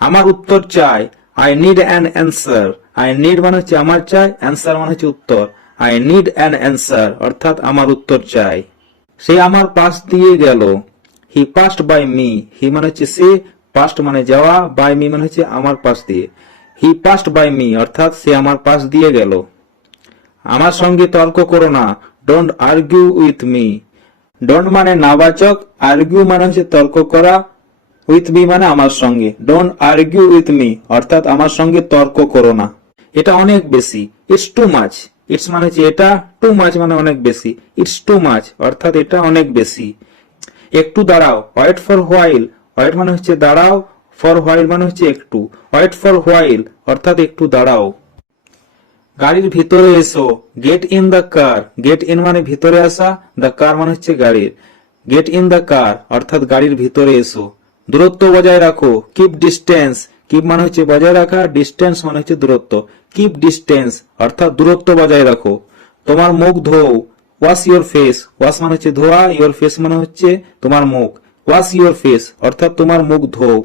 আমার উত্তর চাই, I need an answer. I need মানে হচ্ছে আমার চাই, অ্যান্সার মানে হচ্ছে উত্তর। আই নিড অ্যান অ্যান্সার অর্থাৎ আমার উত্তর চাই। সে আমার পাশ দিয়ে গেল। হি পাস্ট বাই মি। হি মানে হচ্ছে সে, পাস্ট মানে যাওয়া, বাই মি মানে হচ্ছে আমার পাশ দিয়ে। হি পাস্ট বাই মি অর্থাৎ সে আমার পাশ দিয়ে গেল। আমার সঙ্গে তর্ক করো না, don't argue with me. Don't মানে নাবাচক, আর্গিউ মানে হচ্ছে তর্ক করা, উইথ মি মানে আমার সঙ্গে। ডোন্ট আর্গিউ উইথ মি অর্থাৎ আমার সঙ্গে তর্ক করো না। এটা অনেক বেশি, ইটস টু মাচ। ইটস মানে হচ্ছে এটা, টু মাচ মানে অনেক বেশি। ইটস টু মাচ অর্থাৎ এটা অনেক বেশি। একটু দাঁড়াও, ওয়েট ফর হোয়াইল। ওয়েট মানে হচ্ছে দাঁড়াও, ফর হোয়াইল মানে হচ্ছে একটু। ওয়েট ফর হোয়াইল অর্থাৎ একটু দাঁড়াও। গাড়ির ভিতরে এসো, get in the car. Get in মানে ভিতরে আসা, দ্য কার মানে হচ্ছে গাড়ির। গেট ইন দ্য কার অর্থাৎ গাড়ির ভিতরে এসো। দূরত্ব বজায় রাখো, কিপ ডিস্টেন্স। কিপ মানে হচ্ছে বজায় রাখা, ডিস্টেন্স মানে হচ্ছে দূরত্ব। কিপ ডিস্টেন্স অর্থাৎ দূরত্ব বজায় রাখো। তোমার মুখ ধোও, ওয়াশ ইউর ফেস। ওয়াশ মানে হচ্ছে ধোয়া, ইউর ফেস মানে হচ্ছে তোমার মুখ। ওয়াশ ইউর ফেস অর্থাৎ তোমার মুখ ধোও।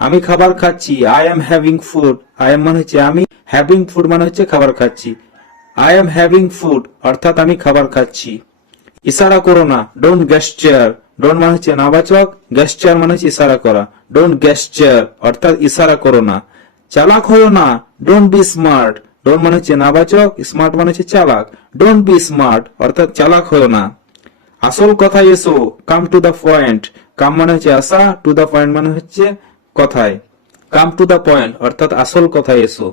আমি খাবার খাচ্ছি, I am having food. I am মানে হচ্ছে আমি, হ্যাভিং ফুড মানে হচ্ছে খাবার খাচ্ছি। আই এম হ্যাভিং ফুড অর্থাৎ আমি খাবার খাচ্ছি। ইশারা করো না, ডোন্ট গেস্টার। ডোন্ট মানে হচ্ছে নাবাচক, গেস্টার মানে হচ্ছে ইশারা করা। ডোন্ট গেস্টার অর্থাৎ ইশারা করো না। চালাক হয়ো না, ডোন্ট বি স্মার্ট। ডোন্ট মানে হচ্ছে নাবাচক, স্মার্ট মানে হচ্ছে চালাক। ডোন্ট বি স্মার্ট অর্থাৎ চালাক হয়ো না। আসল কথায় এসো, কাম টু দ্য পয়েন্ট। কাম মানে হচ্ছে আসা, টু দ্য পয়েন্ট মানে হচ্ছে কথায়। কাম টু দ্য পয়েন্ট অর্থাৎ আসল কথায় এসো।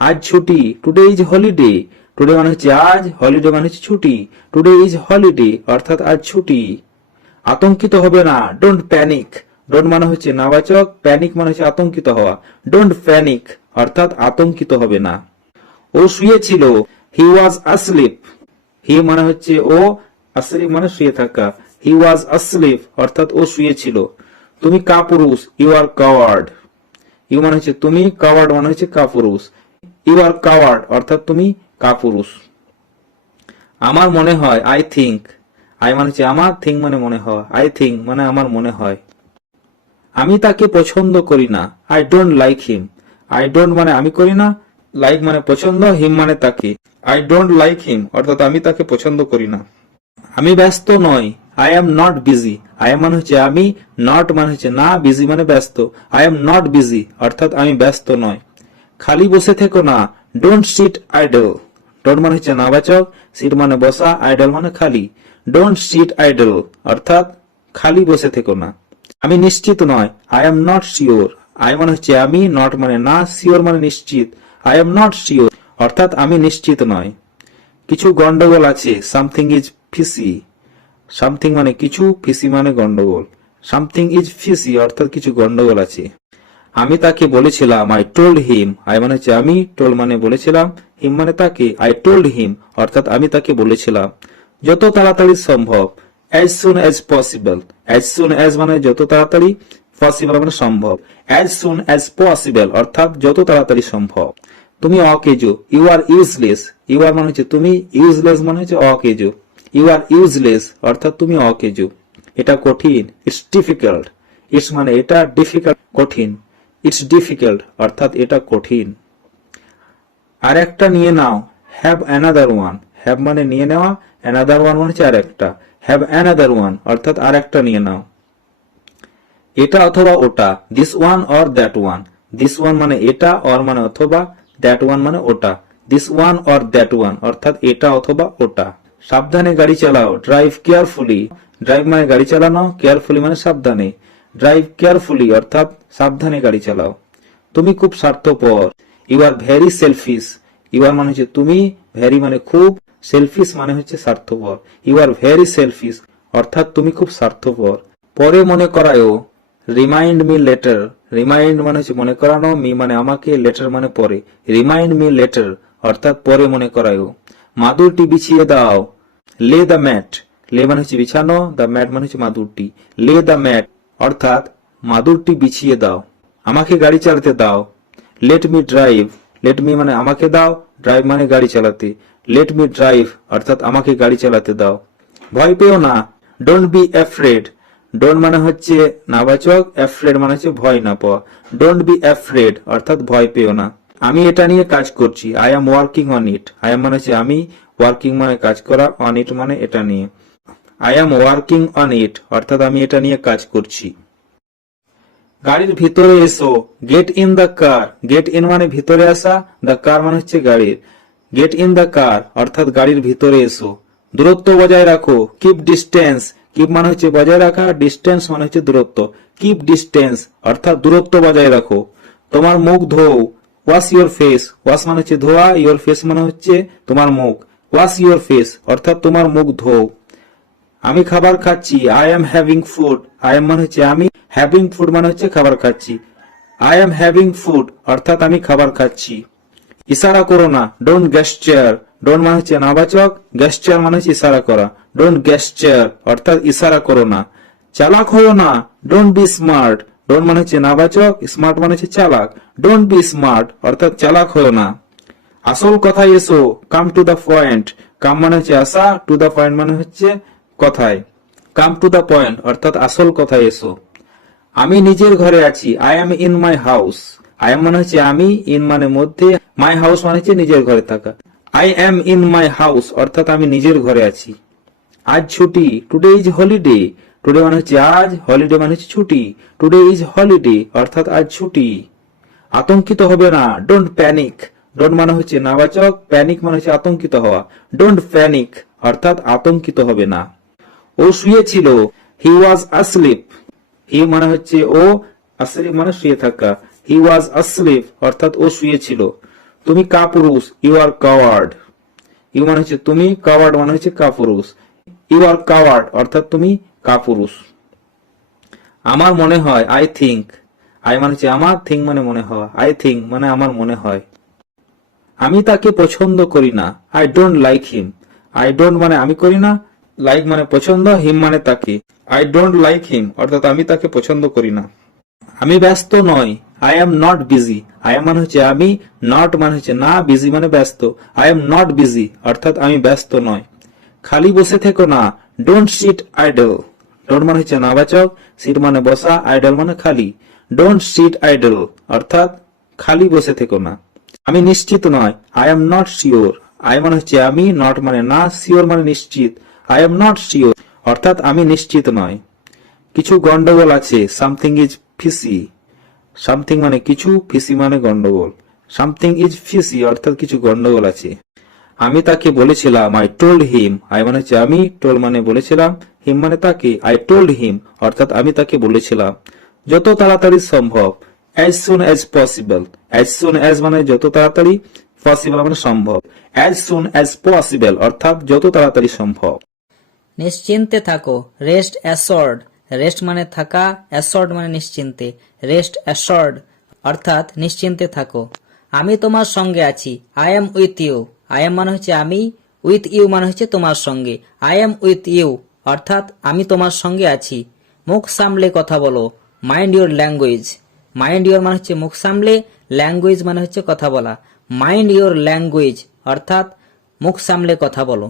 আজ ছুটি, টুডে ইজ হলিডে। টুডে মানে হচ্ছে আজ, হলিডে মানে হচ্ছে ছুটি। টুডে ইজ হলিডে অর্থাৎ আজ ছুটি। আতঙ্কিত হবে না, ডোন্ট প্যানিক। ডোন্ট মানে হচ্ছে নাবাচক, প্যানিক মানে হচ্ছে আতঙ্কিত হওয়া। ডোন্ট প্যানিক অর্থাৎ আতঙ্কিত হবে না। ও শুয়েছিল, হি ওয়াজ আসলিপ। হি মানে হচ্ছে ও, আসলিপ মানে শুয়ে থাকা। হি ওয়াজ আসলিপ অর্থাৎ ও শুয়েছিল। তুমি কাপুরুষ, ইউ আর কাওয়ার্ড। ইউ মানে হচ্ছে তুমি, কাওয়ার্ড মানে হচ্ছে কাপুরুষ। ইউ আর কাওয়ার্ড অর্থাৎ তুমি কাপুরুষ। আমার মনে হয়, আই থিঙ্ক। আই মানে হচ্ছে আমার, থিঙ্ক মানে মনে হয়। আই থিঙ্ক মানে আমার মনে হয়। আমি তাকে পছন্দ করি না, I don't like him. I don't মানে আমি করি না, লাইক মানে পছন্দ, হিম মানে তাকে। আই ডোন্ট লাইক হিম অর্থাৎ আমি তাকে পছন্দ করি না। আমি ব্যস্ত নই, I am not busy. I am মানে হচ্ছে আমি, নট মানে হচ্ছে না, বিজি মানে ব্যস্ত। আই এম নট বিজি অর্থাৎ আমি ব্যস্ত নয়। খালি বসে থেকো না, ডোন্ট সিট আইডল। ডোন্ট মানে হচ্ছে নাবাচক, সিট মানে বসা, আইডল মানে খালি। ডোন্ট সিট আইডল অর্থাৎ খালি বসে থেকো না। আমি নিশ্চিত নয়, I am not sure. I মানে হচ্ছে আমি, নট মানে না, শিওর মানে নিশ্চিত। আই এম নট শিওর অর্থাৎ আমি নিশ্চিত নয়। কিছু গন্ডগোল আছে, সামথিং ইজ ফিসি। সামথিং মানে কিছু, ফিসি মানে গন্ডগোল। সামথিং ইজ ফিসি অর্থাৎ কিছু গন্ডগোল আছে। আমি তাকে বলেছিলাম, আই টোল্ড হিম। আই মানে হচ্ছে আমি, টোল্ড মানে বলেছিলাম, হিম মানে তাকে। আই টোল্ড হিম অর্থাৎ আমি তাকে বলেছিলাম। যত তাড়াতাড়ি সম্ভব, as soon as possible. As soon as মানে যত তাড়াতাড়ি, পসিবল মানে সম্ভব। অ্যাজ সুন অ্যাজ পসিবল অর্থাৎ যত তাড়াতাড়ি সম্ভব। তুমি অকেজো, you are useless. You are মানে হচ্ছে তুমি, ইউজলেস মানে হচ্ছে অকেজো। ইউ আর ইউজলেস অর্থাৎ তুমি অকেজো। এটা কঠিন, ইটস ডিফিকাল্ট। ইটস মানে এটা, ডিফিকাল্ট কঠিন। ইটস ডিফিকাল্ট অর্থাৎ এটা কঠিন। আর একটা নিয়ে নাও, হ্যাভ অ্যানাদার ওয়ান। হ্যাভ মানে নিয়ে নেওয়া, অ্যানাদার ওয়ান মানে হচ্ছে আর একটা। হ্যাভ অ্যানাদার ওয়ান অর্থাৎ আর একটা নিয়ে নাও। এটা অথবা ওটা, this one or that one. This one মানে এটা, অর মানে অথবা, দ্যাট ওয়ান মানে ওটা। This one or that one অর্থাৎ এটা অথবা ওটা। সাবধানে গাড়ি চালাও, ড্রাইভ কেয়ারফুলি। ড্রাইভ মানে গাড়ি চালানো, কেয়ারফুলি মানে সাবধানে। ড্রাইভ কেয়ারফুলি অর্থাৎ সাবধানে গাড়ি চালাও। তুমি খুব স্বার্থপর, you are very selfish. You are মানে হচ্ছে তুমি, ভেরি মানে খুব, সেলফিশ মানে হচ্ছে স্বার্থপর। ইউ আর ভেরি সেলফিশ অর্থাৎ তুমি খুব স্বার্থপর। পরে মনে করায়ও, রিমাইন্ড মি লেটার। রিমাইন্ড মানে হচ্ছে মনে করানো, মি মানে আমাকে, লেটার মানে পরে। রিমাইন্ড মি লেটার অর্থাৎ পরে মনে করায়ও। মাদুরটি বিছিয়ে দাও, লে দ্য ম্যাট। লে মানে হচ্ছে বিছানো, দ্য ম্যাট মানে হচ্ছে মাদুরটি। লে দ্য ম্যাট অর্থাৎ মাদুরটি বিছিয়ে দাও। আমাকে গাড়ি চালাতে দাও, let me drive. Let me মানে আমাকে দাও, ড্রাইভ মানে গাড়ি চালাতে। লেট মি ড্রাইভ অর্থাৎ আমাকে গাড়ি চালাতে দাও। ভয় পেও না, ডোন্ট বি অ্যাফ্রেড। ডোন্ট মানে হচ্ছে নাবাচক, অ্যাফ্রেড মানে হচ্ছে ভয় না পাওয়া। ডোন্ট বি অ্যাফ্রেড অর্থাৎ ভয় পেও না। আমি এটা নিয়ে কাজ করছি, I am working on it. I am মানে হচ্ছে আমি, ওয়ার্কিং মানে কাজ করা, অন ইট মানে এটা নিয়ে। I am working on it অর্থাৎ আমি এটা নিয়ে কাজ করছি। গাড়ির ভিতরে এসো, get in the car. Get in মানে ভিতরে আসা, দ্য কার মানে হচ্ছে গাড়ির। গেট ইন দ্য কার অর্থাৎ গাড়ির ভিতরে এসো। দূরত্ব বজায় রাখো, কিপ ডিস্টেন্স। কিপ মানে হচ্ছে বজায় রাখা, ডিস্টেন্স মানে হচ্ছে দূরত্ব। কিপ ডিস্টেন্স অর্থাৎ দূরত্ব বজায় রাখো। তোমার মুখ ধোও, ওয়াশ ইউর ফেস। ওয়াশ মানে হচ্ছে ধোয়া, ইউর ফেস মানে হচ্ছে তোমার মুখ। ওয়াশ ইউর ফেস অর্থাৎ তোমার মুখ ধোও। আমি খাবার খাচ্ছি, I am having food. I am মানে হচ্ছে আমি, হ্যাভিং ফুড মানে হচ্ছে খাবার খাচ্ছি। আই এম হ্যাভিং ফুড অর্থাৎ আমি খাবার খাচ্ছি। ইশারা করো না, ডোন্ট গেস্টার। ডোন্ট মানে হচ্ছে নাবাচক, গেস্টার মানে হচ্ছে ইশারা করা। ডোন্ট গেস্টার অর্থাৎ ইশারা করো না। চালাক হও না, ডোন্ট বি স্মার্ট। ডোন্ট মানে হচ্ছে নাবাচক, স্মার্ট মানে হচ্ছে চালাক। ডোন্ট বি স্মার্ট অর্থাৎ চালাক হও না। আসল কথায় এসো, কাম টু দ্য পয়েন্ট। কাম মানে হচ্ছে আসা, টু দ্য পয়েন্ট মানে হচ্ছে কথায়। কাম টু দ্য পয়েন্ট অর্থাৎ আসল কথায় এসো। আমি নিজের ঘরে আছি, I M in my house. I am মানে হচ্ছে আমি, ইন মানে মধ্যে, মাই হাউস মানে হচ্ছে নিজের ঘরে থাকা। I am in my house অর্থাৎ আমি নিজের ঘরে আছি। আজ ছুটি, টুডে ইজ হলিডে। টুডে মানে হচ্ছে আজ, হলিডে মানে হচ্ছে ছুটি। টুডে ইজ হলিডে অর্থাৎ আজ ছুটি। আতঙ্কিত হবে না, ডোন্ট প্যানিক। ডোন্ট মানে হচ্ছে নাবাচক, প্যানিক মানে হচ্ছে আতঙ্কিত হওয়া। ডোন্ট প্যানিক অর্থাৎ আতঙ্কিত হবে না। ও শুয়েছিল, হি ওয়াজ আসলিপ। হি মানে হচ্ছে ও, আসলিপ মানে শুয়ে থাকা। হি ওয়াজ আসলিপ অর্থাৎ ও শুয়েছিল। তুমি কাপুরুষ, ইউ আর কাওয়ার্ড। ইউ মানে হচ্ছে তুমি, কাওয়ার্ড মানে হচ্ছে কাপুরুষ। ইউ আর কাওয়ার্ড অর্থাৎ তুমি কাপুরুষ। আমার মনে হয়, আই থিঙ্ক। আই মানে হচ্ছে আমার, থিঙ্ক মানে মনে হওয়া। আই থিঙ্ক মানে আমার মনে হয়। আমি তাকে পছন্দ করি না, I don't like him. I don't মানে আমি করি না, লাইক মানে পছন্দ, হিম মানে তাকে। আই ডোন্ট লাইক হিম অর্থাৎ আমি তাকে পছন্দ করি না। আমি ব্যস্ত নই, I am not busy. I am মানে হচ্ছে আমি, নট মানে হচ্ছে না, বিজি মানে ব্যস্ত। আই এম নট বিজি অর্থাৎ আমি ব্যস্ত নয়। খালি বসে থেকো না, ডোন্ট সিট আইডল। ডোন্ট মানে হচ্ছে নাবাচক, সিট মানে বসা, আইডল মানে খালি। ডোন্ট সিট আইডল অর্থাৎ খালি বসে থেকো না। আমি নিশ্চিত নয়, I am not sure. I মানে হচ্ছে আমি, নট মানে না, শিওর মানে নিশ্চিত। আই এম নট শিওর অর্থাৎ আমি নিশ্চিত নয়। কিছু গন্ডগোল আছে, সামথিং ইজ ফিসি। সামথিং মানে কিছু, ফিসি মানে গন্ডগোল। সামথিং ইজ ফিসি অর্থাৎ কিছু গন্ডগোল আছে। আমি তাকে বলেছিলাম, আই টোল্ড হিম। আই মানে হচ্ছে আমি, টোল মানে বলেছিলাম, হিম মানে তাকে। আই টোল্ড হিম অর্থাৎ আমি তাকে বলেছিলাম। যত তাড়াতাড়ি সম্ভব, as soon as possible। as soon as মানে যত তাড়াতাড়ি, possible মানে সম্ভব। as soon as possible অর্থাৎ যত তাড়াতাড়ি সম্ভব। নিশ্চিন্তে থাকো, রেস্ট অ্যাসর্ড। রেস্ট মানে থাকা, অ্যাসর্ড মানে নিশ্চিন্তে। রেস্ট অ্যাসর্ড অর্থাৎ নিশ্চিন্তে থাকো। আমি তোমার সঙ্গে আছি, I am with you. I am মানে হচ্ছে আমি, উইথ ইউ মানে হচ্ছে তোমার সঙ্গে। আই এম উইথ ইউ অর্থাৎ আমি তোমার সঙ্গে আছি। মুখ সামলে কথা বলো, mind your language. Mind your মানে হচ্ছে মুখ সামলে, ল্যাঙ্গুয়েজ মানে হচ্ছে কথা বলা। মাইন্ড ইউর ল্যাঙ্গুয়েজ অর্থাৎ মুখ সামলে কথা বলো।